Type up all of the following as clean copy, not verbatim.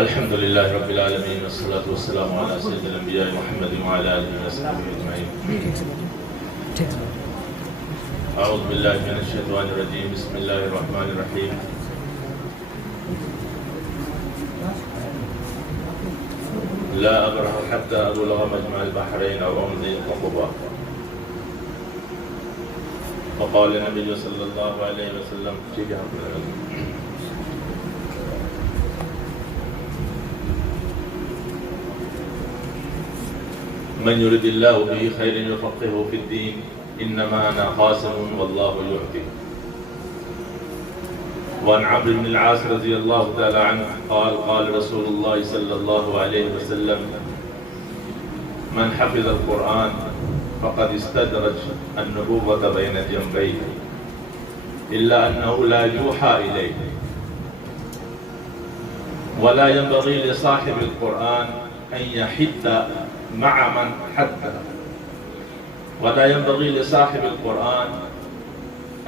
الحمد لله رب العالمين والصلاة والسلام على سيد الأنبياء محمد وعلى آله وصحبه أجمعين. أعوذ بالله من الشيطان الرجيم. بسم الله الرحمن الرحيم. لا أبرح حتى أبلغ مجمع البحرين أو أمضي حقبا. وقال النبي صلى الله عليه وسلم من يرد الله به خير يفقهه في الدين إنما أنا قاسم والله يعطي. وعن عمرو بن العاص رضي الله تعالى عنه قال قال رسول الله صلى الله عليه وسلم من حفظ القرآن فقد استدرج النبوة بين جنبيه إلا أنه لا يوحى إليه ولا ينبغي لصاحب القرآن أن يحد مع من حدث ولا ينبغي لصاحب القرآن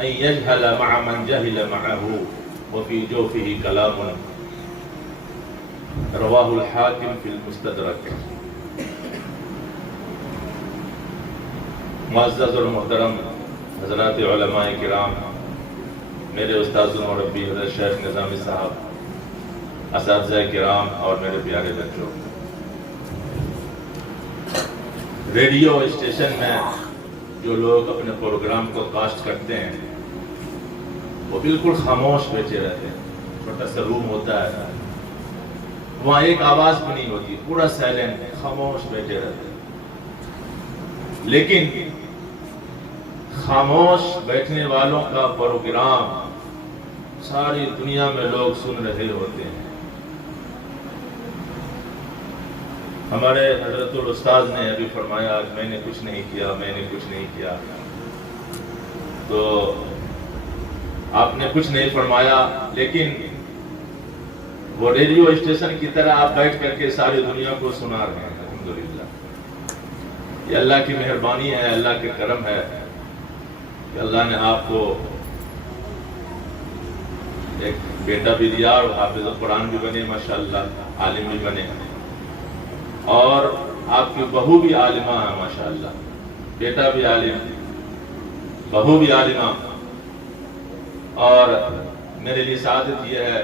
أن يجهل مع من جهل معه وفي جوفه كلام. رواه الحاكم في المستدرك. معزز اور محترم حضرات علماء کرام، میرے استاذ و مربی حضرت شیخ نظامی صاحب، اساتذہ کرام اور میرے پیارے بچوں، ریڈیو اسٹیشن میں جو لوگ اپنے پروگرام کو کاسٹ کرتے ہیں وہ بالکل خاموش بیٹھے رہتے ہیں. چھوٹا سا روم ہوتا ہے، وہاں ایک آواز بھی نہیں ہوتی، پورا سائلنٹ، خاموش بیٹھے رہتے ہیں. لیکن خاموش بیٹھنے والوں کا پروگرام ساری دنیا میں لوگ سن رہے ہوتے ہیں. ہمارے حضرت الاستاذ نے ابھی فرمایا میں نے کچھ نہیں کیا، میں نے کچھ نہیں کیا. تو آپ نے کچھ نہیں فرمایا، لیکن وہ ریڈیو اسٹیشن کی طرح آپ بیٹھ کر کے ساری دنیا کو سنا رہے ہیں. الحمدللہ، یہ اللہ کی مہربانی ہے، اللہ کے کرم ہے کہ اللہ نے آپ کو ایک بیٹا بھی دیا اور حافظ قرآن بھی بنے، ماشاءاللہ عالم بھی بنے، اور آپ کی بہو بھی عالمہ ہے ماشاءاللہ. بیٹا بھی عالم، بہو بھی عالمہ. اور میرے لیے سعادت یہ ہے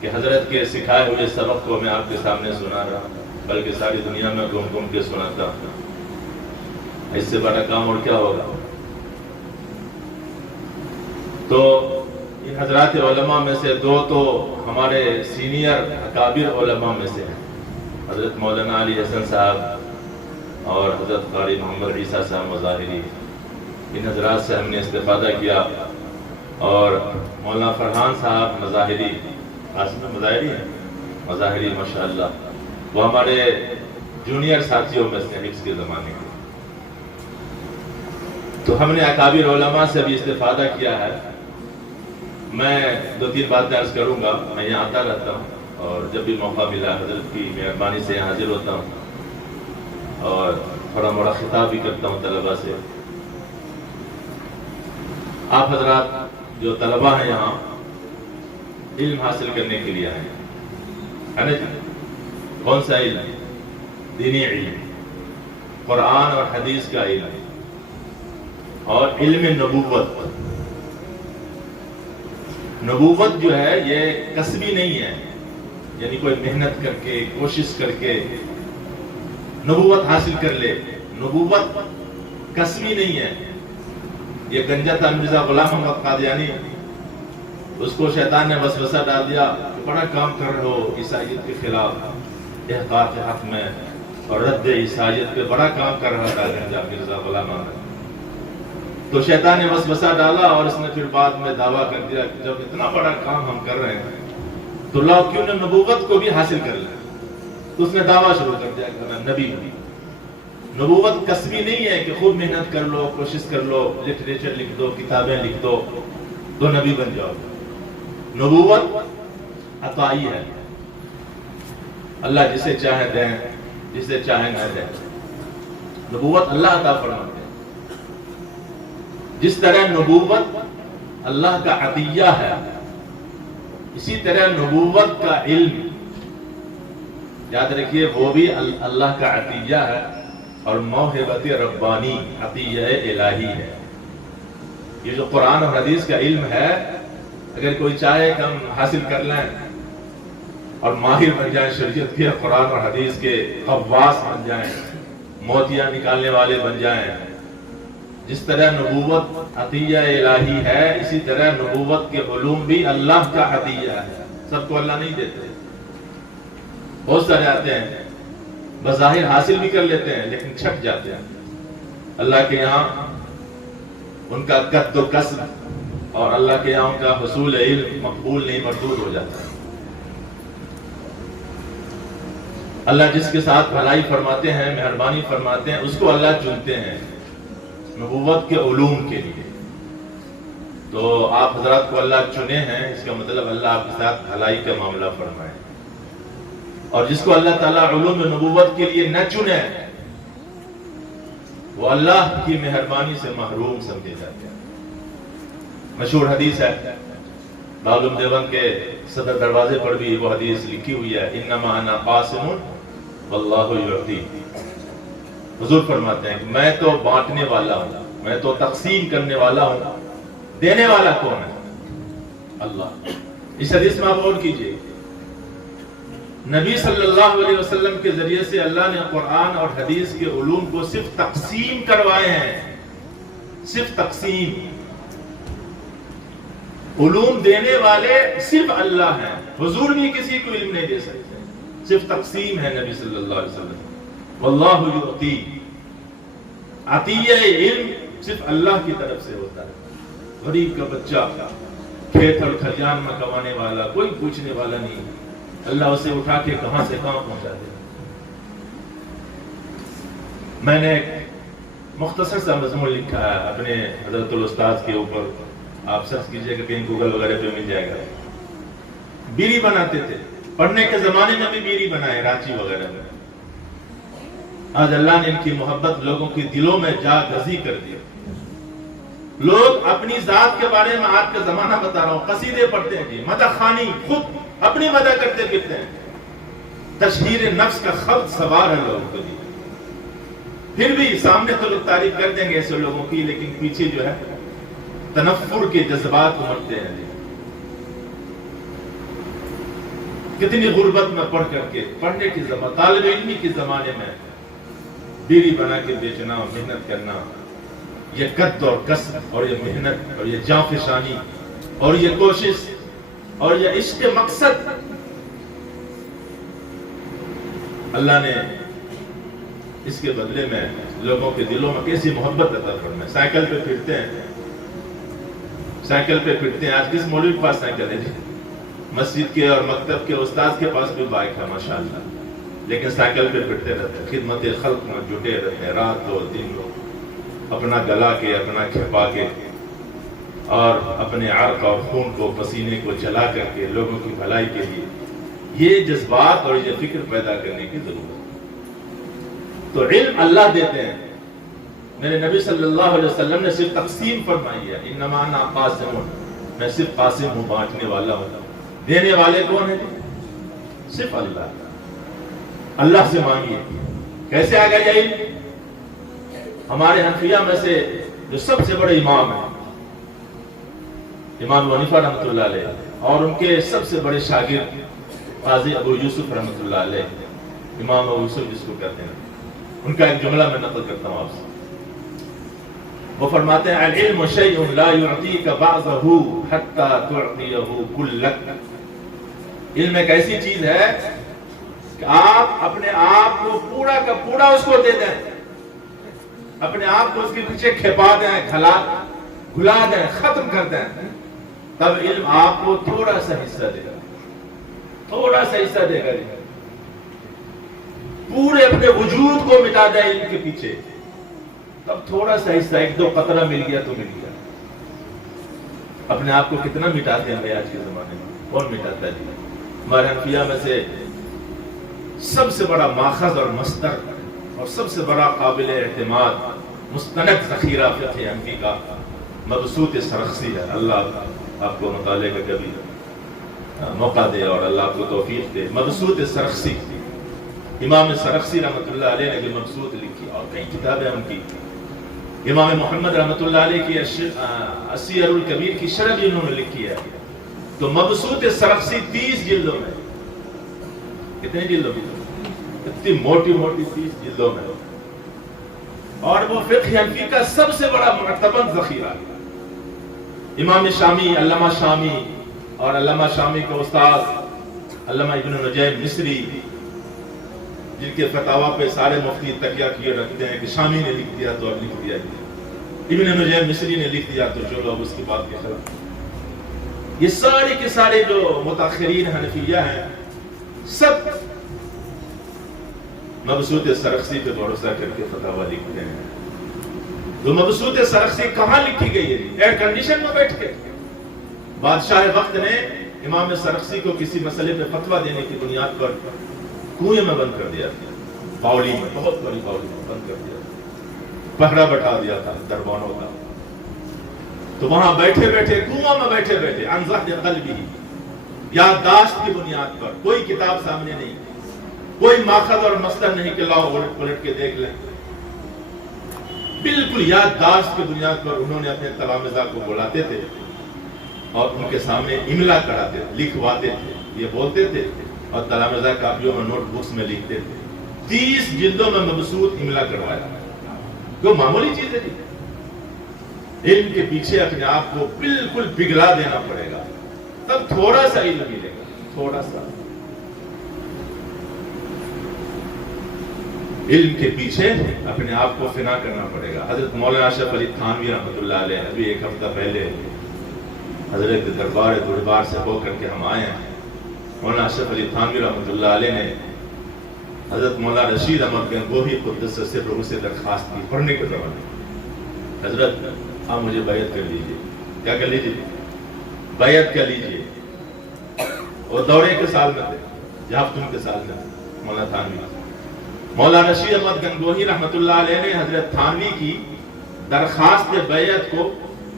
کہ حضرت کے سکھائے ہوئے سبق کو میں آپ کے سامنے سنا رہا ہوں، بلکہ ساری دنیا میں گھوم گھوم کے سناتا ہوں. اس سے بڑا کام اور کیا ہوگا؟ تو ان حضرات علماء میں سے دو تو ہمارے سینئر اکابر علماء میں سے ہیں، حضرت مولانا علی حسن صاحب اور حضرت قاری محمد عیسیٰ صاحب مظاہری. ان حضرات سے ہم نے استفادہ کیا. اور مولانا فرحان صاحب مظاہری، مظاہری ہیں، مظاہری ماشاءاللہ، وہ ہمارے جونیئر ساتھیوں میں سے حفظ کے زمانے کے. تو ہم نے اکابر علماء سے بھی استفادہ کیا ہے. میں دو تین باتیں عرض کروں گا. میں یہاں آتا رہتا ہوں اور جب بھی موقع ملا حضرت کی مہربانی سے یہاں حاضر ہوتا ہوں اور تھوڑا موڑا خطاب بھی کرتا ہوں طلبہ سے. آپ حضرات جو طلبہ ہیں یہاں علم حاصل کرنے کے لیے آئے ہیں، ہے نا جی؟ کون سا علم؟ دینی علم، قرآن اور حدیث کا علم، اور علم نبوت. نبوت جو ہے یہ کسبی نہیں ہے، یعنی کوئی محنت کر کے کوشش کر کے نبوت حاصل کر لے. نبوت کسبی نہیں ہے. یہ گنجا تھا مرزا غلام محمد قادیانی، اس کو شیطان نے وسوسہ ڈال دیا کہ بڑا کام کر رہے ہو عیسائیت کے خلاف، احقاق کے حق میں اور رد عیسائیت پہ بڑا کام کر رہا تھا گنجا مرزا غلام محمد. تو شیطان نے وسوسہ ڈالا اور اس نے پھر بعد میں دعویٰ کر دیا کہ جب اتنا بڑا کام ہم کر رہے ہیں تو لاؤ کیوں نہ نبوت کو بھی حاصل کر لیں. تو اس نے دعویٰ شروع کر دیا کہ میں نبی ہوں. نبوت کسبی نہیں ہے کہ خوب محنت کر لو، کوشش کر لو، لٹریچر لکھ دو، کتابیں لکھ دو تو نبی بن جاؤ. نبوت عطائی ہے. اللہ جسے چاہے دیں، جسے چاہے نہ دیں. نبوت اللہ عطا فرماتے ہیں. جس طرح نبوت اللہ کا عطیہ ہے، اسی طرح نبوت کا علم یاد رکھیے وہ بھی اللہ کا عطیہ ہے، اور موہبت ربانی عطیہ الہی ہے۔ یہ جو قرآن اور حدیث کا علم ہے، اگر کوئی چاہے کہ ہم حاصل کر لیں اور ماہر بن جائیں شریعت کے، قرآن اور حدیث کے غواص بن جائیں، موتیاں نکالنے والے بن جائیں، جس طرح نبوت عطیہ الہی ہے، اسی طرح نبوت کے علوم بھی اللہ کا عطیہ ہے۔ سب کو اللہ نہیں دیتے، بہت سارے آتے ہیں بظاہر حاصل بھی کر لیتے ہیں لیکن چھٹ جاتے ہیں۔ اللہ کے یہاں ان کا قد و کسب اور اللہ کے یہاں ان کا حصول علم مقبول نہیں، مردود ہو جاتا ہے۔ اللہ جس کے ساتھ بھلائی فرماتے ہیں، مہربانی فرماتے ہیں، اس کو اللہ چنتے ہیں نبوت کے علوم کے لیے۔ تو آپ حضرات کو اللہ چنے ہیں، اس کا مطلب اللہ آپ کے ساتھ بھلائی کا معاملہ فرمائے، اور جس کو اللہ تعالیٰ علوم نبوت کے لیے نہ چنے وہ اللہ کی مہربانی سے محروم سمجھے جاتے ہیں۔ مشہور حدیث ہے، دارالعلوم دیوبند کے صدر دروازے پر بھی وہ حدیث لکھی ہوئی ہے، انما انا قاسم واللہ یعطی۔ حضور فرماتے ہیں کہ میں تو بانٹنے والا ہوں، میں تو تقسیم کرنے والا ہوں، دینے والا کون ہے؟ اللہ۔ اس حدیث میں آپ غور کیجئے، نبی صلی اللہ علیہ وسلم کے ذریعے سے اللہ نے قرآن اور حدیث کے علوم کو صرف تقسیم کروائے ہیں، صرف تقسیم۔ علوم دینے والے صرف اللہ ہیں، حضور بھی کسی کو علم نہیں دے سکتے، صرف تقسیم ہے نبی صلی اللہ علیہ وسلم۔ واللہ یعطی، عطیہ علم صرف اللہ کی طرف سے ہوتا ہے۔ غریب کا بچہ کھیت اور کھلیان میں کمانے والا، کوئی پوچھنے والا نہیں، اللہ اسے اٹھا کے کہاں سے کہاں پہنچا دے۔ میں نے ایک مختصر سا مضمون لکھا ہے اپنے حضرت الاستاذ کے اوپر، آپ سرچ کیجئے کہ کہیں گوگل وغیرہ پہ مل جائے گا۔ بیڑی بناتے تھے، پڑھنے کے زمانے میں بھی بیڑی بنائے رانچی وغیرہ میں۔ آج اللہ نے ان کی محبت لوگوں کے دلوں میں جا گزی کر دیا۔ لوگ اپنی ذات کے بارے میں، آج کا زمانہ بتا رہا ہوں، قصیدے پڑھتے ہیں جی، مدح خوانی، خود اپنی مدح کرتے پھرتے ہیں۔ تشہیر نفس کا خبط سوار ہے لوگوں کے لیے۔ پھر بھی سامنے تو لوگ تعریف کر دیں گے ایسے لوگوں کی، لیکن پیچھے جو ہے تنفر کے جذبات امڑتے ہیں۔ کتنی غربت میں پڑھ کر کے، پڑھنے کی زمانے، طالب علمی کے زمانے میں بیڑی بنا کے بیچنا، محنت کرنا، یہ قد اور کسب اور یہ محنت اور یہ جانفشانی اور یہ کوشش اور یہ عشق مقصد، اللہ نے اس کے بدلے میں لوگوں کے دلوں میں کیسی محبت عطا فرمائے۔ سائیکل پہ پھرتے ہیں، سائیکل پہ پھرتے ہیں۔ آج کس مولوی کے پاس سائیکل ہے جی؟ مسجد کے اور مکتب کے استاد کے پاس بھی بائک ہے ماشاءاللہ، لیکن سائیکل پہ پھرتے رہتے ہیں، خدمت خلق میں جٹے رہتے ہیں، رات دو دن لو، اپنا گلا کے، اپنا کھپا کے اور اپنے عرق اور خون کو، پسینے کو جلا کر کے لوگوں کی بھلائی کے لیے یہ جذبات اور یہ فکر پیدا کرنے کی ضرورت ہے۔ تو علم اللہ دیتے ہیں۔ میرے نبی صلی اللہ علیہ وسلم نے صرف تقسیم فرمائی ہے، انما انا قاسم، میں صرف قاسم ہوں، بانٹنے والا ہوں۔ دینے والے کون ہیں؟ صرف اللہ۔ اللہ سے مانگیے۔ کیسے آ گیا یہ علم؟ ہمارے حنفیہ میں سے جو سب سے بڑے امام ہیں، امام ابو حنیفہ رحمۃ اللہ علیہ، اور ان کے سب سے بڑے شاگرد قاضی ابو یوسف رحمۃ اللہ علیہ، امام ابو یوسف جس کو کہتے ہیں، ان کا ایک جملہ میں نقل کرتا ہوں آپ سے۔ وہ فرماتے ہیں العلم شیء لا يعطيك بعضه حتى تعطيه كلك۔ علم ایک ایسی چیز ہے کہ آپ اپنے آپ کو پورا کا پورا اس کو دے دیں، اپنے آپ کو اس کے پیچھے کھپا دیں، گھلا دیں، ختم کر دیں، تب علم آپ کو تھوڑا سا حصہ دے گا، تھوڑا سا حصہ دے گا۔ پورے اپنے وجود کو مٹا دیں علم کے پیچھے، تب تھوڑا سا حصہ، ایک دو قطرہ مل گیا تو مل گیا۔ اپنے آپ کو کتنا مٹاتے ہیں بھائی آج کے زمانے میں؟ کون مٹاتا ہے جی؟ ہمارے حنفیہ میں سے سب سے بڑا ماخذ اور مصدر اور سب سے بڑا قابل اعتماد مستند ذخیرہ فقہ حنفی کا مبسوط سرخسی ہے۔ اللہ آپ کو مطالعے کا کبھی موقع دے اور اللہ آپ کو توفیق دے۔ مبسوط سرخسی امام سرخسی رحمۃ اللہ علیہ نے بھی مبسوط لکھی اور کئی کتابیں ان کی. امام محمد رحمۃ اللہ علیہ کی السیر الکبیر کی شرح بھی انہوں نے لکھی ہے. تو مبسوط سرخسی 30 جلدوں میں. کتنے جلدوں میں؟ اتنی موٹی موٹی 30 جلدوں میں. اور وہ فقہ حنفی کا سب سے بڑا معتمد ذخیرہ ہے. امام شامی، علامہ شامی اور علامہ شامی کے استاد علامہ ابن نجیم مصری، جن کے فتاوی پہ سارے مفتی تکیہ کیے رکھتے ہیں کہ شامی نے لکھ دیا تو اب لکھ دیا. ابن نجیم مصری نے لکھ دیا تو چلو اب اس کی بات کے خلاف. یہ سارے کے سارے جو متاخرین حنفیہ ہیں سب مبسوط سرخسی پہ بھروسہ کر کے فتاوی لکھتے ہیں. تو مبسوط سرخسی کہاں لکھی گئی ہے؟ ایئر کنڈیشن میں بیٹھ کے. بادشاہ وقت نے امام سرخسی کو کسی مسئلے پہ فتویٰ دینے کی بنیاد پر کنویں میں بند کر دیا تھا. باولی میں، بہت بڑی باولی میں بند کر دیا تھا. پہرا بٹھا دیا تھا دربانوں کا. تو وہاں بیٹھے بیٹھے، کنواں میں بیٹھے بیٹھے، عن ظہر قلبی، یادداشت کی بنیاد پر، کوئی کتاب سامنے نہیں، کوئی ماخذ اور مصدر نہیں کہ لاؤ الٹ پلٹ کے دیکھ لیں. بالکل یادداشت کی بنیاد پر انہوں نے اپنے تلامذہ کو بلاتے تھے اور ان کے سامنے املا کراتے تھے، لکھواتے تھے. یہ بولتے تھے اور تلامذہ کاپیوں میں نوٹ بکس میں لکھتے تھے. 30 جلدوں میں مبسوط املا کروایا. جو معمولی چیز ہے جی. علم کے پیچھے اپنے آپ کو بالکل پگھلا دینا پڑے گا، تب تھوڑا سا علم ملے گا. تھوڑا سا علم کے پیچھے اپنے آپ کو فنا کرنا پڑے گا. حضرت مولانا اشرف علی تھانوی رحمۃ اللہ علیہ ابھی ایک ہفتہ پہلے حضرت دربار سے ہو کر کے ہم آئے ہیں. مولانا اشرف علی تھانوی رحمۃ اللہ علیہ نے حضرت مولانا رشید احمد گنگوہی قدس سرہ سے درخواست کی پڑھنے کے دوران، حضرت آپ مجھے بیعت کر لیجئے. کیا کر لیجئے؟ بیعت کر لیجئے. وہ دورے کے سال میں تھے، یافتون کے سال میں تھے مولانا تھانوی. مولانا رشید احمد گنگوہی رحمۃ اللہ علیہ نے حضرت تھانوی کی درخواست بیعت کو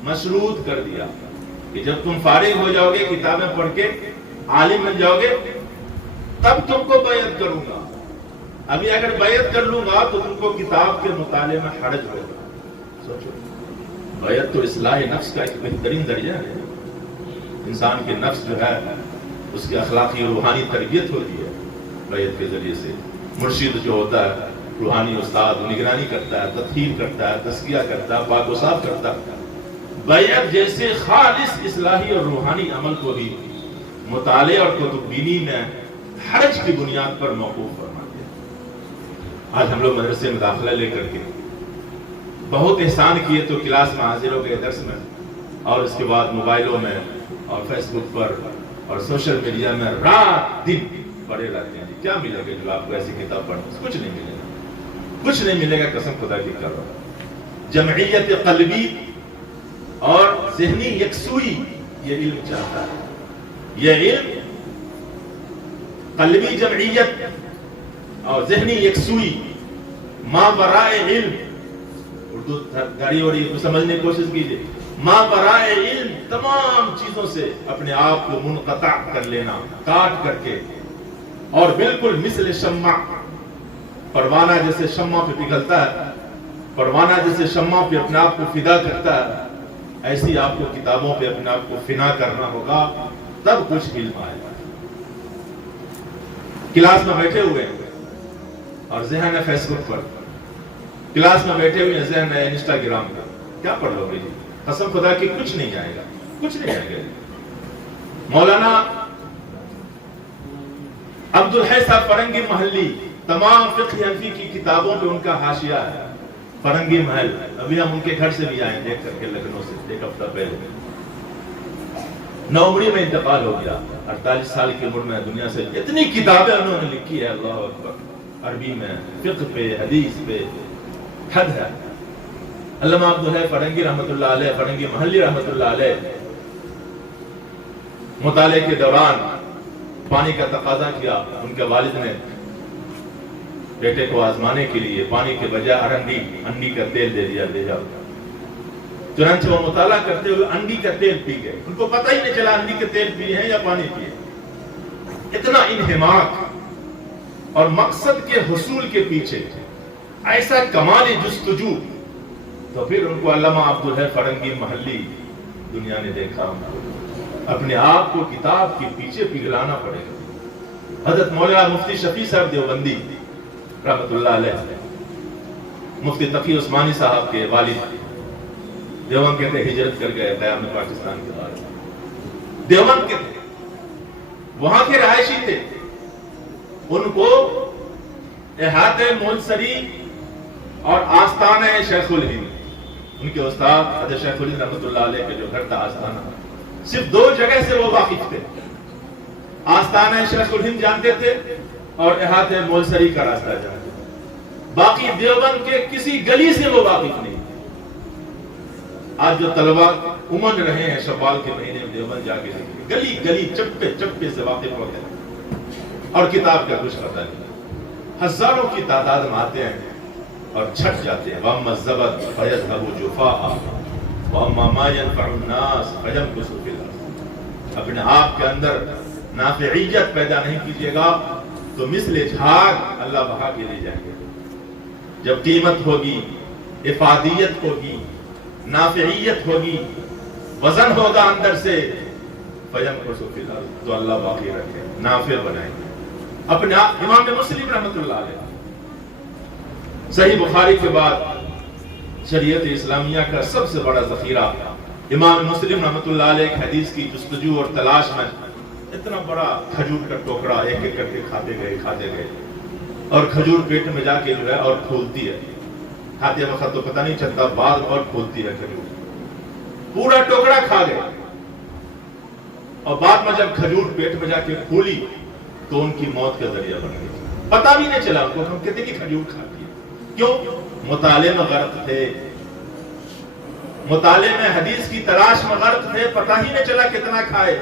مشروط کر دیا کہ جب تم فارغ ہو جاؤ گے، کتابیں پڑھ کے عالم بن جاؤ گے، تب تم کو بیعت کروں گا. ابھی اگر بیعت کر لوں گا تو تم کو کتاب کے مطالعے میں حرج ہوگا. سوچو، بیعت تو اصلاح نفس کا ایک بہترین ذریعہ ہے. انسان کے نفس جو ہے اس کی اخلاقی اور روحانی تربیت ہوتی ہے بیعت کے ذریعے سے. مرشد جو ہوتا ہے، روحانی استاد، نگرانی کرتا ہے، تطہیر کرتا ہے، تزکیہ کرتا ہے، پاک و صاف کرتا ہے. بیعت جیسے خالص اصلاحی اور روحانی عمل کو بھی مطالعے اور کتب بینی میں حرج کی بنیاد پر موقوف فرماتے ہیں. آج ہم لوگ مدرسے میں داخلہ لے کر کے بہت احسان کیے تو کلاس میں حاضر ہو گئے درس میں، اور اس کے بعد موبائلوں میں اور فیس بک پر اور سوشل میڈیا میں رات دن پڑے رہتے ہیں. کیا ملے گا جو آپ کو ایسی کتاب پڑھیں؟ کچھ نہیں ملے گا، کچھ نہیں ملے گا. قسم خدا کی کر رہا ہوں. جمعیت قلبی اور ذہنی یکسوئی یہ علم چاہتا ہے. یہ علم قلبی جمعیت اور ذہنی یکسوئی، ما برائے علم، اردو گاڑی ہو رہی ہے تو سمجھنے کی کوشش کیجیے. ما برائے علم، تمام چیزوں سے اپنے آپ کو منقطع کر لینا، کاٹ کر کے، اور بالکل مثل شمع، پروانہ جیسے شمع پہ پگھلتا ہے، پروانہ جیسے شمع پہ اپنے آپ کو فدا کرتا ہے، ایسی آپ کو کتابوں پہ اپنے آپ کو فنا کرنا ہوگا، تب کچھ علم آئے گا. کلاس میں بیٹھے ہوئے ہیں اور ذہن ہے فیس بک پر، کلاس میں بیٹھے ہوئے ہیں ذہن ہے انسٹاگرام پر. کیا پڑھ لو گے جی؟ قسم خدا کی کچھ نہیں آئے گا، کچھ نہیں آئے گا. مولانا عبدالحی صاحب فرنگی محلی، تمام فقہ حنفی کی کتابوں پہ ان کا حاشیہ ہے. فرنگی محل، ابھی ہم ان کے گھر سے بھی آئے دیکھ کر کے، لکھنؤ سے ایک ہفتہ پہلے. نومری میں انتقال ہو گیا، 48 سال کی عمر میں دنیا سے. اتنی کتابیں انہوں نے لکھی ہے، اللہ اکبر، عربی میں، فقہ پہ، حدیث پہ، حد ہے. علامہ عبدالحی فرنگی رحمۃ اللہ علیہ، فرنگی محلی رحمۃ اللہ علیہ، مطالعے کے دوران پانی کا تقاضا کیا. ان کے والد نے بیٹے کو آزمانے کے لیے پانی کے بجائے انڈی کا تیل دے دیا، لے جاؤ. چنانچہ وہ مطالعہ کرتے ہوئے انڈی کا تیل پی گئے. ان کو پتہ ہی نہیں چلا انڈی کے تیل پیے ہیں یا پانی پیے. اتنا انہماک اور مقصد کے حصول کے پیچھے ایسا کمال جستجو، تو پھر ان کو علامہ عبدالحی فرنگی محلی دنیا نے دیکھا، ان کو اپنے آپ کو کتاب کے پیچھے پگھلانا پڑے گا۔ حضرت مولانا مفتی شفیع صاحب دیوبندی رحمت اللہ علیہ، مفتی تقی عثمانی صاحب کے والد، دیوبند کے تھے، ہجرت کر گئے قیام میں پاکستان کے بعد، دیوبند کے تھے، وہاں کے رہائشی تھے، ان کو احاطہ مولسری اور آستانہ شیخ الہند، ان کے استاد حضرت شیخ الہند رحمت اللہ علیہ کے جو گھر تھا آستانہ، صرف 2 جگہ سے وہ واقف تھے، آستانہ شیخ الہند جانتے تھے اور احاطہ مولسری کا راستہ جانتے تھے، باقی دیوبند کے کسی گلی سے وہ واقف نہیں۔ آج جو طلبہ امن رہے ہیں شوال کے مہینے میں دیوبند جا کے گلی گلی چپے چپے سے واقف ہو گئے اور کتاب کا کچھ پتہ نہیں، ہزاروں کی تعداد میں آتے ہیں اور چھٹ جاتے ہیں۔ وَأَمَّا الزَّبَدُ فَيَذْهَبُ جُفَاءً وَأَمَّا مَا يَنْفَعُ النَّاسَ فَيَمْكُثُ فِي الْأَرْضِ۔ اپنے آپ کے اندر نافعیت پیدا نہیں کیجیے گا تو مثل جھاگ اللہ بہا کے لے جائیں گے۔ جب قیمت ہوگی، افادیت ہوگی، نافعیت ہوگی، وزن ہوگا اندر سے، فَيَمْكُثُ فِي الْأَرْضِ، تو اللہ باقی رکھے، نافع بنائیں گے۔ اپنے امام مسلم رحمت اللہ علیہ، صحیح بخاری کے بعد شریعت اسلامیہ کا سب سے بڑا ذخیرہ امام مسلم رحمت اللہ علیہ ایک حدیث کی جستجو اور تلاش میں اتنا بڑا کھجور کا ٹوکرا ایک ایک کر کے کھاتے گئے اور کھجور پیٹ میں جا کے جو ہے اور پھولتی ہے، کھاتے وقت تو پتہ نہیں چلتا، بعد اور پھولتی ہے کھجور، پورا ٹوکرا کھا گئے اور بعد میں جب کھجور پیٹ میں جا کے پھولی تو ان کی موت کا ذریعہ بن گئی، پتہ بھی نہیں چلا ان کو، ہم کہتے کہ کھجور کھاتی ہے، کیوں؟ مطالعے میں غرق تھے، مطالعے میں حدیث کی تلاش میں غرق تھے، پتہ ہی نہیں چلا کتنا کھائے،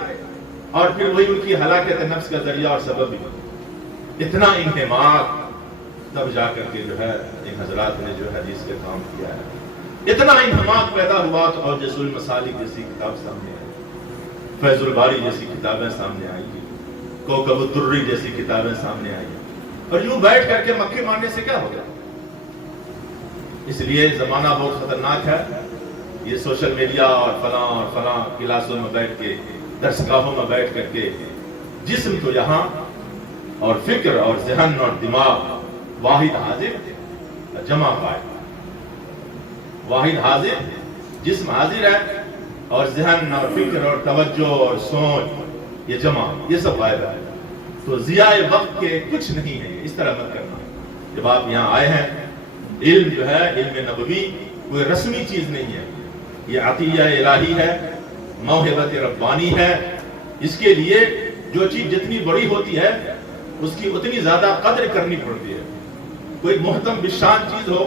اور پھر وہی ان کی ہلاکت نفس کا ذریعہ اور سبب بھی۔ اتنا انہماک تب جا کر کے جو ہے ان حضرات نے جو حدیث کے کام کیا ہے، اتنا انہماک پیدا ہوا تو اوجز المسالک جیسی کتاب سامنے آئی، فیض الباری جیسی کتابیں سامنے آئی، کوکب الدری جیسی کتابیں سامنے آئی، اور یوں بیٹھ کر کے مکے مارنے سے کیا ہو گیا؟ اس لیے زمانہ بہت خطرناک ہے، یہ سوشل میڈیا اور فلاں کلاسوں میں بیٹھ کے، درسگاہوں میں بیٹھ کر کے جسم تو یہاں اور فکر اور ذہن اور دماغ واحد حاضر جمع پائے، واحد حاضر، جسم حاضر ہے اور ذہن اور فکر اور توجہ اور سوچ یہ جمع، یہ سب غائب ہے، تو ضیاء وقت کے کچھ نہیں ہے، اس طرح مت کرنا۔ جب آپ یہاں آئے ہیں، علم جو ہے، علم نبوی کوئی رسمی چیز نہیں ہے، یہ عطیہ الہی ہے، موہبت ربانی ہے، اس کے لیے جو چیز جتنی بڑی ہوتی ہے اس کی اتنی زیادہ قدر کرنی پڑتی ہے۔ کوئی محتم بشان چیز ہو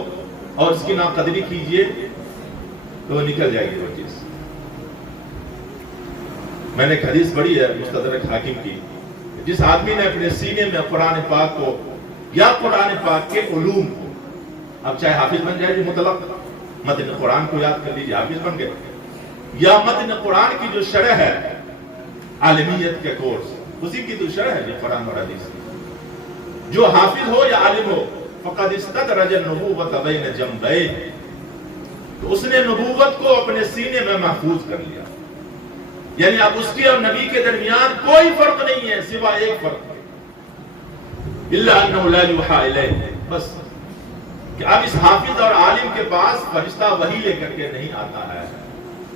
اور اس کی ناقدری کیجئے تو نکل جائے گی وہ چیز۔ میں نے ایک حدیث پڑھی ہے مستدرک حاکم کی، جس آدمی نے اپنے سینے میں قرآن پاک کو یا قرآن پاک کے علوم کو، اب چاہے حافظ بن جائے جو مطلق متن قرآن کو یاد کر لیجیے، حافظ بن گئے، یا متن قرآن کی جو شرح ہے عالمیت کے کورس، اسی کی تو شرح ہے یہ قرآن اور حدیث، جو حافظ ہو یا عالم ہو، فقد استدرج النبوۃ بین جنبین، تو اس نے نبوت کو اپنے سینے میں محفوظ کر لیا، یعنی اب اس کے اور نبی کے درمیان کوئی فرق نہیں ہے سوا ایک فرق، الا انہ لا یوحی الیہ، بس کہ اب اس حافظ اور عالم کے پاس فرشتہ وحی لے کر کے نہیں آتا ہے،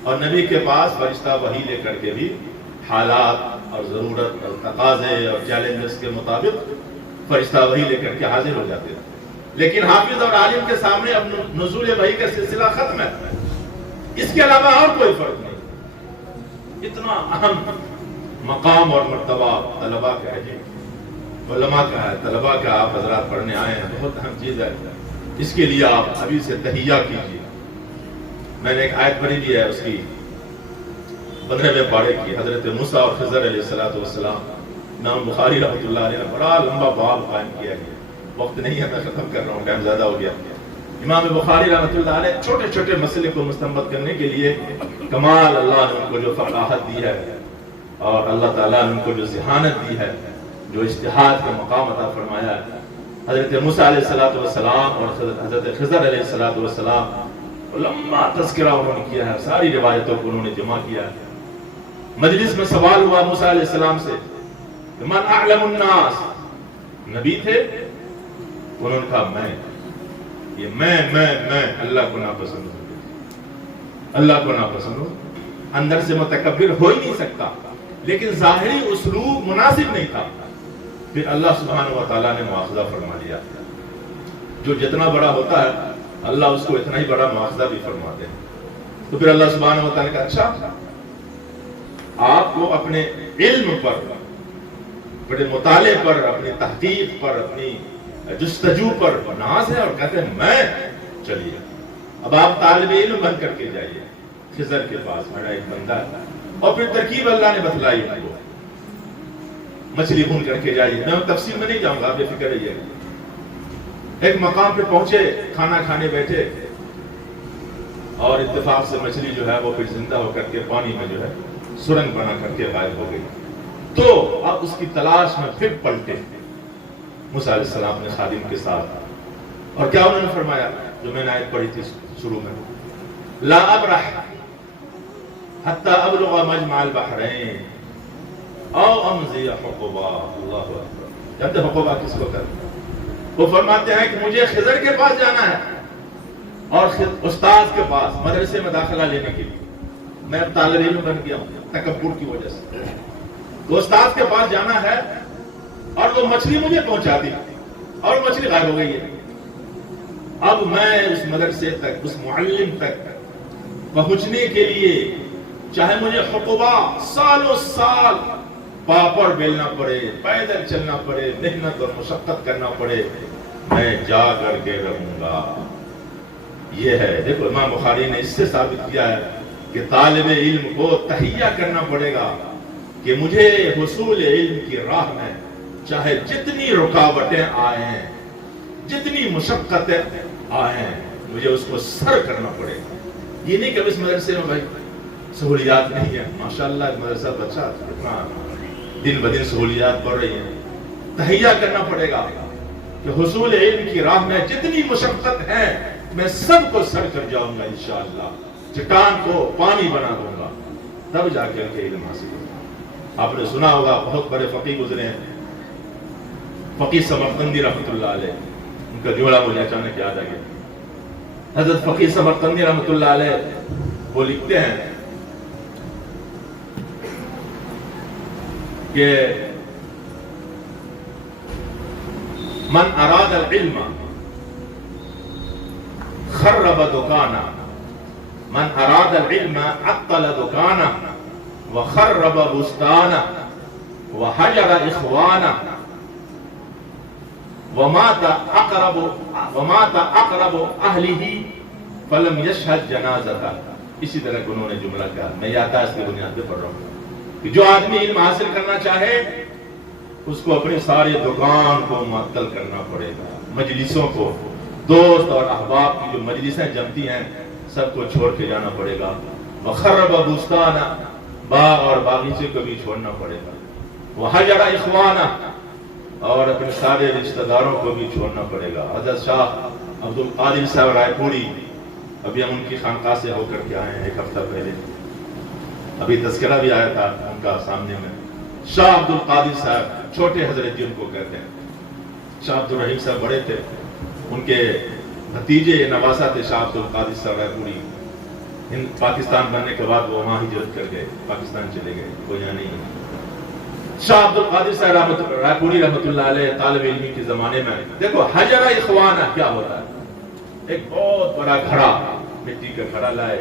اور نبی کے پاس فرشتہ وحی لے کر کے بھی حالات اور ضرورت اور تقاضے اور چیلنجز کے مطابق فرشتہ وحی لے کر کے حاضر ہو جاتے ہیں، لیکن حافظ اور عالم کے سامنے اب نزول وحی کا سلسلہ ختم ہے، اس کے علاوہ اور کوئی فرق نہیں۔ اتنا اہم مقام اور مرتبہ طلباء کا ہے، جی علماء کا ہے، طلباء کا، آپ حضرات پڑھنے آئے ہیں، بہت اہم چیز ہے، اس کے لیے آپ ابھی سے تہیہ کیجیے۔ میں نے ایک آیت پڑھی دی ہے، اس کی 15ویں پارے کی، حضرت موسیٰ اور خضر علیہ السلام، امام بخاری رحمۃ اللہ علیہ نے بڑا لمبا باب قائم کیا ہے، وقت نہیں ہے، میں ختم کر رہا ہوں، ٹائم زیادہ ہو گیا۔ امام بخاری رحمۃ اللہ علیہ چھوٹے چھوٹے مسئلے کو مستنبط کرنے کے لیے کمال اللہ نے ان کو جو فقاہت دی ہے اور اللہ تعالیٰ نے ان کو جو ذہانت دی ہے، جو اجتہاد کا مقام عطا فرمایا ہے، حضرت موسیٰ علیہ السلام اور حضرت خضر علیہ السلام لمبا تذکرہ انہوں نے کیا ہے، ساری روایتوں کو انہوں نے جمع کیا ہے۔ مجلس میں سوال ہوا موسیٰ علیہ السلام سے، من اعلم الناس، نبی تھے تو انہوں نے کہا میں اللہ کو ناپسند ہوں، اللہ کو ناپسند ہوں۔ اندر سے متکبر ہو ہی نہیں سکتا، لیکن ظاہری اسلوب مناسب نہیں تھا۔ پھر اللہ سبحانہ و تعالیٰ نے مواخذہ فرما دیا، جو جتنا بڑا ہوتا ہے اللہ اس کو اتنا ہی بڑا مواخذہ بھی فرماتے ہیں۔ تو پھر اللہ سبحانہ و تعالیٰ نے کہا اچھا آپ کو اپنے علم پر، بڑے مطالعے پر، اپنی تحقیق پر، اپنی جستجو پر ناز ہے، اور کہتے ہیں میں چلیے اب آپ طالب علم بن کر کے جائیے خضر کے پاس، میرا ایک بندہ ہے۔ اور پھر ترکیب اللہ نے بتلائی ان کو، مچھلی بھون کر کے جائیے۔ میں تفصیل میں نہیں جاؤں گا، آپ بے فکر رہیے۔ ایک مقام پہ پہنچے، کھانا کھانے بیٹھے، اور اتفاق سے مچھلی جو ہے وہ پھر زندہ ہو کر کے پانی میں جو ہے سرنگ بنا کر کے غائب ہو گئی۔ تو اب اس کی تلاش میں پھر پلٹے موسیٰ علیہ السلام نے خادم کے ساتھ، اور کیا انہوں نے فرمایا جو میں نے آیت پڑھی تھی شروع میں، لا ابرح حتی ابلغ مجمع البحرین او امضی حقبا۔ اللہ اکبر، جانتے حقبا کس کو کہتے ہیں؟ وہ فرماتے ہیں کہ مجھے خضر کے پاس جانا ہے اور استاد کے پاس مدرسے میں داخلہ لینے کے لیے، میں اب طالب علم بن گیا ہوں تکبر کی وجہ سے، تو استاد کے پاس جانا ہے، اور وہ مچھلی مجھے پہنچا دی اور مچھلی غائب ہو گئی ہے۔ اب میں اس مدرسے تک، اس معلم تک پہنچنے کے لیے چاہے مجھے حقبہ سالوں سال پاپڑ بیلنا پڑے، پیدل چلنا پڑے، محنت اور مشقت کرنا پڑے، میں جا کر کے رہوں گا۔ یہ ہے، دیکھو امام بخاری نے اس سے ثابت کیا ہے کہ طالب علم کو تہیہ کرنا پڑے گا کہ مجھے حصول علم کی راہ میں چاہے جتنی رکاوٹیں آئیں، جتنی مشقتیں آئیں، مجھے اس کو سر کرنا پڑے گا۔ یہ نہیں کہ اس مدرسے میں بھائی سہولیات نہیں ہے، ماشاءاللہ مدرسہ بچہ اتنا دن بدن سہولیات بڑھ رہی ہیں، تہیہ کرنا پڑے گا کہ حصول علم کی راہ میں جتنی مشقت ہے میں سب کو سر کر جاؤں گا انشاءاللہ، چٹان کو پانی بنا دوں گا، تب جا کے علم حاصل ہوگا۔ آپ نے سنا ہوگا بہت بڑے فقیہ گزرے ہیں، فقیہ سمرقندی رحمۃ اللہ علیہ، ان کا جوڑا مجھے اچانک یاد آ گیا۔ حضرت فقیہ سمرقندی رحمۃ اللہ علیہ وہ لکھتے ہیں کہ من اراد العلم خرب دکانا، من اراد العلم عطل دکانا وخرب بستانا وحجر اخوانا ومات اقرب اہلہ فلم یشہد جنازتہ۔ اسی طرح انہوں نے جملہ کہا، میں یادداشت اس کی بنیاد پہ پڑھ رہا ہوں کہ جو آدمی علم حاصل کرنا چاہے اس کو اپنے سارے دکان کو معطل کرنا پڑے گا، مجلسوں کو، دوست اور احباب کی جو مجلسیں جمتی ہیں سب کو چھوڑ کے جانا پڑے گا۔ وخرب بستانا، باغ اور باغیچے کو بھی چھوڑنا پڑے گا۔ وحجر اخوانا، اور اپنے سارے رشتہ داروں کو بھی چھوڑنا پڑے گا۔ حضرت شاہ عبد القادر صاحب رائے پوری، ابھی ہم ان کی خانقاہ سے ہو کر کے آئے ہیں ایک ہفتہ پہلے، ابھی تذکرہ بھی آیا تھا ان کا سامنے میں۔ شاہ عبد القادر صاحب، چھوٹے حضرت جی ان کو کہتے ہیں، شاہ عبد الرحیم صاحب بڑے تھے، ان کے بھتیجے نواسہ تھے شاہ عبد القادر صاحب رائے پوری۔ پاکستان بننے کے بعد وہ وہاں ہجرت کر گئے، پاکستان چلے گئے، وہ یہاں نہیں ہے۔ شاہ عبد القادر صاحب رائے پوری رحمۃ اللہ علیہ طالب علمی کے زمانے میں، دیکھو حجر اخوانا کیا ہوتا ہے، ایک بہت بڑا گھڑا، مٹی کا گھڑا لائے،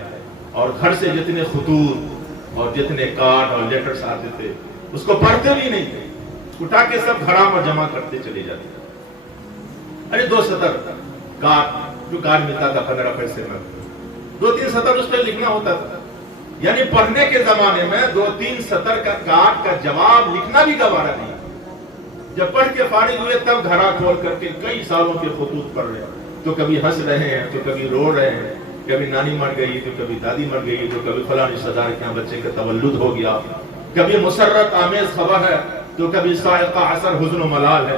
اور گھر سے جتنے خطوط اور جتنے کارڈ اور لیٹرز آتے تھے اس کو پڑھتے بھی نہیں تھے، اٹھا کے سب گھڑا میں جمع کرتے چلے جاتے تھے۔ ارے 2 سطر کارڈ، جو کارڈ ملتا تھا 15 پیسے میں، 2-3 سطر اس پہ لکھنا ہوتا تھا، یعنی پڑھنے کے زمانے میں 2-3 سطر کا کارڈ کا جواب لکھنا بھی گوارا نہیں۔ جب پڑھ کے فارغ ہوئے تب گھڑا کھول کر کے کئی سالوں کے خطوط پڑھ رہے ہیں، تو کبھی ہنس رہے ہیں، تو کبھی رو رہے ہیں، کبھی نانی مر گئی، تو کبھی دادی مر گئی، تو کبھی فلاں رشتہ دار کے یہاں بچے کا تولد ہو گیا، کبھی مسرت آمیز خبر ہے، تو کبھی صاعقہ عصر حزن و ملال ہے۔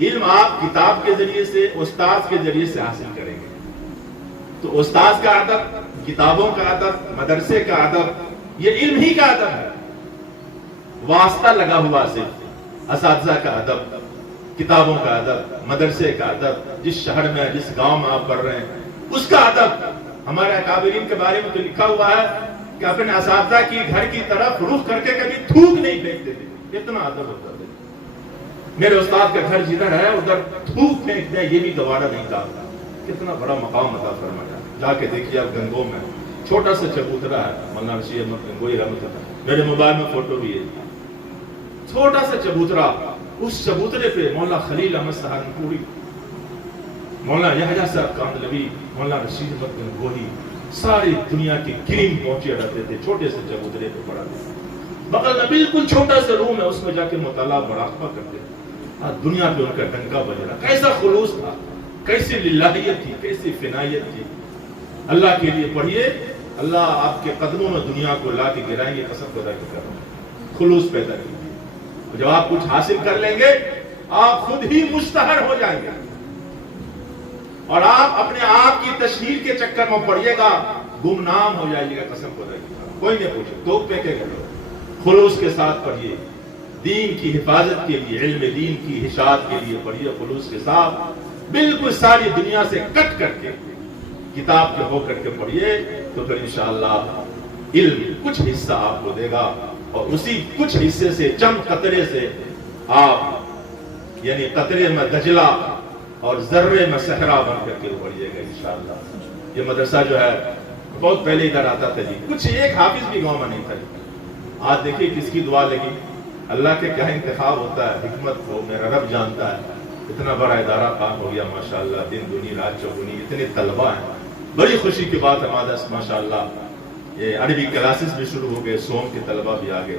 علم آپ کتاب کے ذریعے سے، استاذ کے ذریعے سے حاصل کریں گے. تو استاذ کا ادب، کتابوں کا ادب، مدرسے کا ادب، یہ علم ہی کا ادب ہے. واسطہ لگا ہوا صرف اساتذہ کا ادب، کتابوں کا ادب، مدرسے کا ادب، جس شہر میں جس گاؤں میں آپ پڑھ رہے ہیں اس کا ادب. ہمارے اکابرین کے بارے میں تو لکھا ہوا ہے کہ اپنے اساتذہ کی گھر کی طرف رخ کر کے کبھی تھوک نہیں پھینکتے تھے. اتنا ادب ہوتا تھا. میرے استاد کا گھر جدھر ہے ادھر تھوک پھینکنا یہ بھی گوارا نہیں تھا. کتنا بڑا مقام عطا فرمایا. جا کے دیکھیے آپ گنگو میں چھوٹا سا چبوترا ہے، مولانا رشید احمد گنگوئی رحمۃ اللہ، میرے موبائل میں فوٹو بھی ہے. چھوٹا سا چبوترا، اس چبوترے پہ مولانا خلیل احمد سہارنپوری، مولانا یحییٰ صاحب کاندھلوی، مولانا رشید احمد گنگوئی، ساری دنیا کی کریم پہنچے رہتے تھے. چھوٹے سے چبوترے پہ پڑھاتے تھے. بغل میں بالکل چھوٹا سا روم ہے، اس میں جا کے مطالعہ مراقبہ کرتے تھے. دنیا پہ ان کا ڈنکا بج رہا. کیسا خلوص تھا، کیسی للہیت تھی، کیسی فنائیت تھی. اللہ کے لیے پڑھیے، اللہ آپ کے قدموں میں دنیا کو لا کے گرائیں گے. قسم خدا کی کر رہا ہوں، خلوص پیدا کیجیے. جب آپ کچھ حاصل کر لیں گے آپ خود ہی مشتہر ہو جائیں گے. اور آپ اپنے آپ کی تشہیر کے چکر میں پڑیے گا، گمنام ہو جائیے گا. قسم خدا کی. کوئی نہیں پوچھے تو پھینکے گا. خلوص کے ساتھ پڑھیے، دین کی حفاظت کے لیے، علم دین کی اشاعت کے لیے پڑھیے. خلوص کے ساتھ بالکل ساری دنیا سے کٹ کر کے کتاب کے ہو کر کے پڑھیے، تو پھر انشاءاللہ علم کچھ حصہ آپ کو دے گا. اور اسی کچھ حصے سے، چند قطرے سے آپ یعنی قطرے میں دجلہ اور ذرے میں صحرا بن کر کے پڑھیے گا انشاءاللہ. یہ مدرسہ جو ہے بہت پہلے ادھر آتا تھا جی، کچھ ایک حافظ بھی گاؤں میں نہیں تھا. آج دیکھیے کس کی دعا لگی. اللہ کے کیا انتخاب ہوتا ہے، حکمت کو میرا رب جانتا ہے. اتنا بڑا ادارہ کام ہو گیا ماشاءاللہ، دن دنی رات چوگنی. اتنے طلبہ ہیں، بڑی خوشی کی بات ہے. ماشاءاللہ یہ عربی کلاسز بھی شروع ہو گئے، سوم کے طلبہ بھی آگے.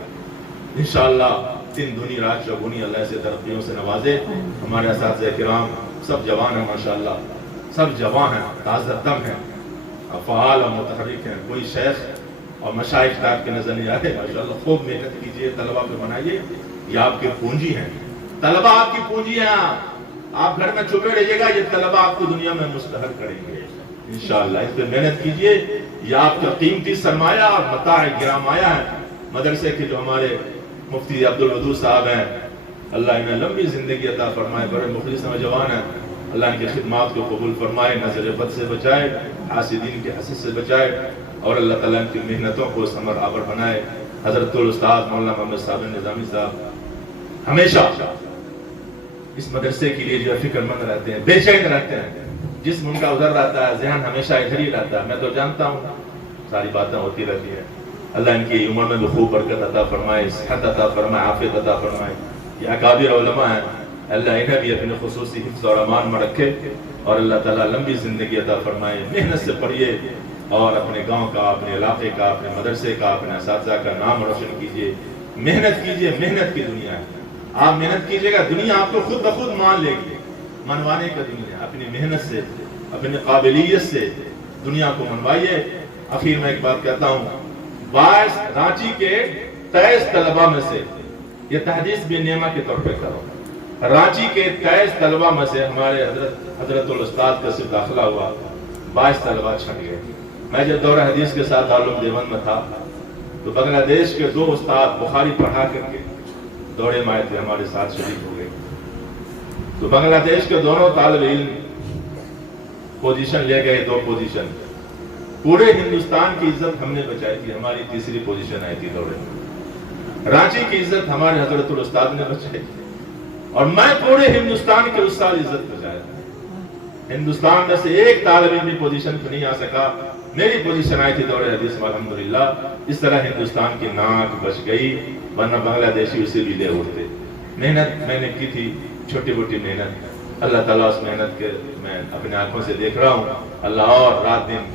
انشاءاللہ دن دنی رات چوگنی اللہ سے ترقیوں سے نوازے. ہمارے اساتذہ کرام سب جوان ہیں ماشاءاللہ، سب جوان ہیں، تازہ دم ہیں، فعال اور متحرک ہیں. کوئی شیخ اور مشائخ ٹائپ کے نظر نہیں آتے. ماشاءاللہ خوب محنت کیجیے، طلبہ پہ بنائیے. یہ آپ کی پونجی ہیں، طلبہ آپ کی پونجی ہیں. آپ گھر میں چھپے رہیے گا، یہ طلبہ آپ کو دنیا میں مستحر کریں گے انشاءاللہ. اس پہ محنت کیجیے. یہ آپ کا قیمتی سرمایہ اور متاع گرامایہ ہے. مدرسے کے جو ہمارے مفتی عبدالودود صاحب ہیں، اللہ انہیں لمبی زندگی عطا فرمائے. بڑے مخلص نوجوان ہیں، اللہ ان کی خدمات کو قبول فرمائے، نظر بد سے بچائے، حاسدین کے حسد سے بچائے، اور اللہ تعالیٰ ان کی محنتوں کو ثمر آور بنائے. حضرت الاستاذ مولانا محمد صاحب نظامی صاحب ہمیشہ اس مدرسے کے لیے جو فکر مند رہتے ہیں، بے چین رہتے ہیں. جسم ان کا ادھر رہتا ہے، ذہن ہمیشہ ادھر ہی رہتا ہے. میں تو جانتا ہوں ساری باتیں ہوتی رہتی ہیں. اللہ ان کی عمر میں بھی خوب برکت عطا فرمائے، صحت عطا فرمائے، عافیت عطا فرمائے. یہ اکابر علماء ہیں، اللہ انہیں بھی اپنے خصوصی حفظ اور امان میں رکھے، اور اللہ تعالیٰ لمبی زندگی عطا فرمائے. محنت سے پڑھیے اور اپنے گاؤں کا، اپنے علاقے کا، اپنے مدرسے کا، اپنے اساتذہ کا نام روشن کیجیے. محنت کیجیے، محنت کی دنیا ہے. آپ محنت کیجیے گا، دنیا آپ کو خود بخود مان لے گی. منوانے کا دنیا، اپنی محنت سے، اپنی قابلیت سے دنیا کو منوائیے. آخر میں ایک بات کہتا ہوں، 22 رانچی کے 23 طلبہ میں سے، یہ تحدیث بھی نعمہ کے طور پہ کرو، رانچی کے 23 طلبہ میں سے ہمارے حضرت الاستاذ کا صرف داخلہ ہوا، 22 طلبہ چھٹ گئے. میں جب دورہ حدیث کے ساتھ دارالعلوم دیوبند میں تھا تو بنگلہ دیش کے 2 استاد بخاری پڑھا کر کے دورے میں آئے تھے، ہمارے ساتھ شریک ہو گئے. تو بنگلہ دیش کے دونوں طالب علم پوزیشن لے گئے، 2 پوزیشن. پورے ہندوستان کی عزت ہم نے بچائی تھی، ہماری تیسری پوزیشن آئی تھی دورے میں. رانچی کی عزت ہمارے حضرت الاستاذ نے بچائی تھی، اور میں پورے ہندوستان کے اس سال عزت بچایا. ہندوستان میں سے ایک طالب علم بھی پوزیشن پہ نہیں آ سکا، میری پوزیشن آئی تھی دورے حدیث میں الحمدللہ. اس طرح ہندوستان کی ناک بچ گئی، ورنہ بنگلہ دیشی اسے بھی لے اٹھتے. محنت میں نے کی تھی، چھوٹی موٹی محنت. اللہ تعالیٰ اس محنت کے میں اپنے آنکھوں سے دیکھ رہا ہوں. اللہ اور رات دن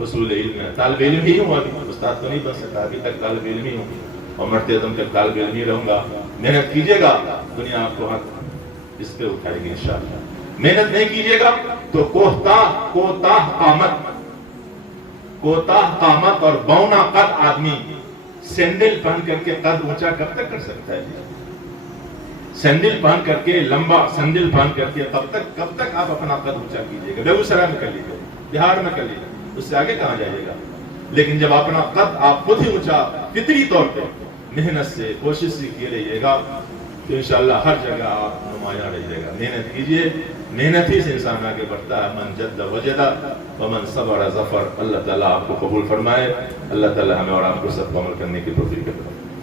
حصول علم ہے. طالب علم ہی ہوں، ابھی استاد تو نہیں بن سکتا، ابھی تک طالب علم ہی ہوں، اور مرتے دم تک طالب علم ہی رہوں گا. محنت کیجیے گا، دنیا آپ کو ہاتھ اس پہ اٹھائے گی انشاءاللہ. محنت نہیں کیجیے گا تو کوتاہ قامت اور بونا قد آدمی سینڈل پہن کر کے قد اونچا کب تک کر سکتا ہے؟ سینڈل پہن کر کے، لمبا سینڈل پہن کر کے کب تک آپ اپنا قد اونچا کیجیے گا؟ بیگوسرائے میں کر لیجیے، بہار میں کر لیجیے، اس سے آگے کہاں جائیے گا؟ لیکن جب اپنا قد آپ خود ہی اونچا فطری طور پہ محنت سے، کوشش سے کیے رہیے گا تو انشاءاللہ ہر جگہ آپ نمایاں رہیے گا۔ محنت کیجیے، محنت ہی سے انسان آگے بڑھتا ہے۔ من جد وجد ومن صبر ظفر۔ اللہ تعالیٰ آپ کو قبول فرمائے، اللہ تعالیٰ ہمیں اور آپ کو سب کو عمل کرنے کی توفیق دے۔